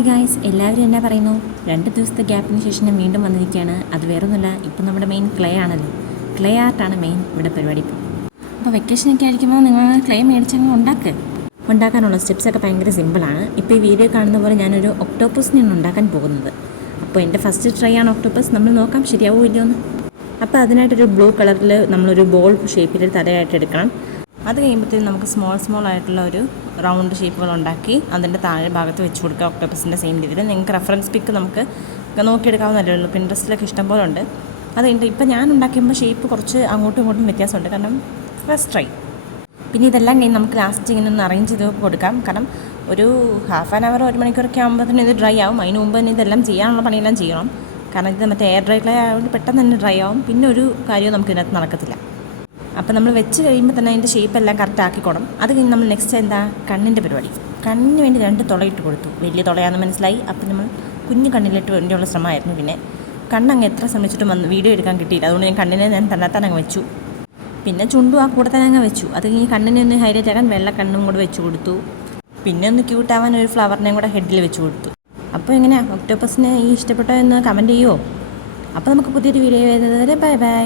Hi guys, എല്ലാവരും എന്നാ പറയുന്നു? 2 ദിവസത്തെ ഗ്യാപ്പിന് ശേഷം ഞാൻ വീണ്ടും വന്നിരിക്കുകയാണ്. അത് വേറൊന്നുമില്ല, ഇപ്പം നമ്മുടെ മെയിൻ ക്ലേ ആണല്ലോ. ക്ലേ ആർട്ടാണ് മെയിൻ ഇവിടെ പരിപാടി. അപ്പോൾ വെക്കേഷനൊക്കെ ആയിരിക്കുമ്പോൾ നിങ്ങൾ ക്ലേ മേടിച്ചങ്ങ് ഉണ്ടാക്കാനുള്ള സ്റ്റെപ്സൊക്കെ ഭയങ്കര സിമ്പിളാണ്. ഇപ്പോൾ ഈ വീഡിയോ കാണുന്ന പോലെ ഞാനൊരു ഒക്ടോപ്പസിനെയാണ് ഉണ്ടാക്കാൻ പോകുന്നത്. അപ്പോൾ എൻ്റെ ഫസ്റ്റ് ട്രൈ ആണ് ഒക്ടോപ്പസ്. നമ്മൾ നോക്കാം ശരിയാവോ ഇല്ലയോന്ന്. അപ്പോൾ അതിനായിട്ടൊരു ബ്ലൂ കളറിൽ നമ്മളൊരു ബോൾ ഷേപ്പിൽ തലയായിട്ട് എടുക്കണം. അത് കഴിയുമ്പോഴത്തേക്കും നമുക്ക് സ്മോൾ ആയിട്ടുള്ള ഒരു റൗണ്ട് ഷേപ്പുകൾ ഉണ്ടാക്കി അതിൻ്റെ താഴെ ഭാഗത്ത് വെച്ച് കൊടുക്കുക. ഒക്ടോപ്പസിൻ്റെ സെയിം രീതിയിൽ നിങ്ങൾക്ക് റെഫറൻസ് പിക്ക് നമുക്ക് നോക്കിയെടുക്കാവുന്നതല്ലേ ഉള്ളൂ. പിൻട്രസ്റ്റിലൊക്കെ ഇഷ്ടംപോലെ ഉണ്ട്. അത് കഴിഞ്ഞിട്ട് ഇപ്പം ഞാൻ ഉണ്ടാക്കിയപ്പോൾ ഷേപ്പ് കുറച്ച് അങ്ങോട്ടും ഇങ്ങോട്ടും വ്യത്യാസമുണ്ട്, കാരണം ഫസ്റ്റ് ട്രൈ. പിന്നെ ഇതെല്ലാം കഴിഞ്ഞ് നമുക്ക് ലാസ്റ്റ് ഇങ്ങനെ ഒന്ന് അറേഞ്ച് ചെയ്ത് കൊടുക്കാം. കാരണം ഒരു ഹാഫ് ആൻ അവർ 1 മണിക്കൂറൊക്കെ ആകുമ്പോഴത്തേനും ഇത് ഡ്രൈ ആവും. അതിന് മുമ്പ് തന്നെ ഇതെല്ലാം ചെയ്യാനുള്ള പണിയെല്ലാം ചെയ്യണം. കാരണം ഇത് മറ്റേ എയർ ഡ്രൈ ക്ലേ ആയതുകൊണ്ട് പെട്ടെന്ന് തന്നെ ഡ്രൈ ആവും. പിന്നെ ഒരു കാര്യവും നമുക്ക് ഇതിനകത്ത് നടക്കത്തില്ല. അപ്പോൾ നമ്മൾ വെച്ച് കഴിയുമ്പോൾ തന്നെ അതിൻ്റെ ഷേപ്പ് എല്ലാം കറക്റ്റ് ആക്കിക്കൊടും. അത് കഴിഞ്ഞ് നമ്മൾ നെക്സ്റ്റ് എന്താ, കണ്ണിൻ്റെ പരിപാടി. കണ്ണിന് വേണ്ടി 2 തുളയിട്ട് കൊടുത്തു. വലിയ തുളയാണെന്ന് മനസ്സിലായി. അപ്പോൾ നമ്മൾ കുഞ്ഞു കണ്ണിലിട്ട് വേണ്ടിയുള്ള ശ്രമമായിരുന്നു. പിന്നെ കണ്ണങ്ങ് എത്ര ശ്രമിച്ചിട്ടും വീഡിയോ എടുക്കാൻ കിട്ടിയില്ല. അതുകൊണ്ട് ഞാൻ കണ്ണിനെ തന്നെത്താൻ അങ്ങ് വെച്ചു. പിന്നെ ചുണ്ടും ആ കൂടെ തന്നെ അങ്ങ് വെച്ചു. അത് കഴിഞ്ഞ് കണ്ണിനെ ഒന്ന് ഹൈലൈറ്റ് ആക്കാൻ വെള്ള കണ്ണും കൂടെ വെച്ച് കൊടുത്തു. പിന്നെ ഒന്ന് ക്യൂട്ടാവാൻ ഒരു ഫ്ലവറിനെയും കൂടെ ഹെഡിൽ വെച്ച് കൊടുത്തു. അപ്പോൾ എങ്ങനെയാണ് ഒക്ടോപ്പസിനെ ഈ ഇഷ്ടപ്പെട്ടോ എന്ന് കമൻറ്റ് ചെയ്യുമോ? അപ്പോൾ നമുക്ക് പുതിയൊരു വീഡിയോ വരുന്നത് വരെ ബൈ ബൈ.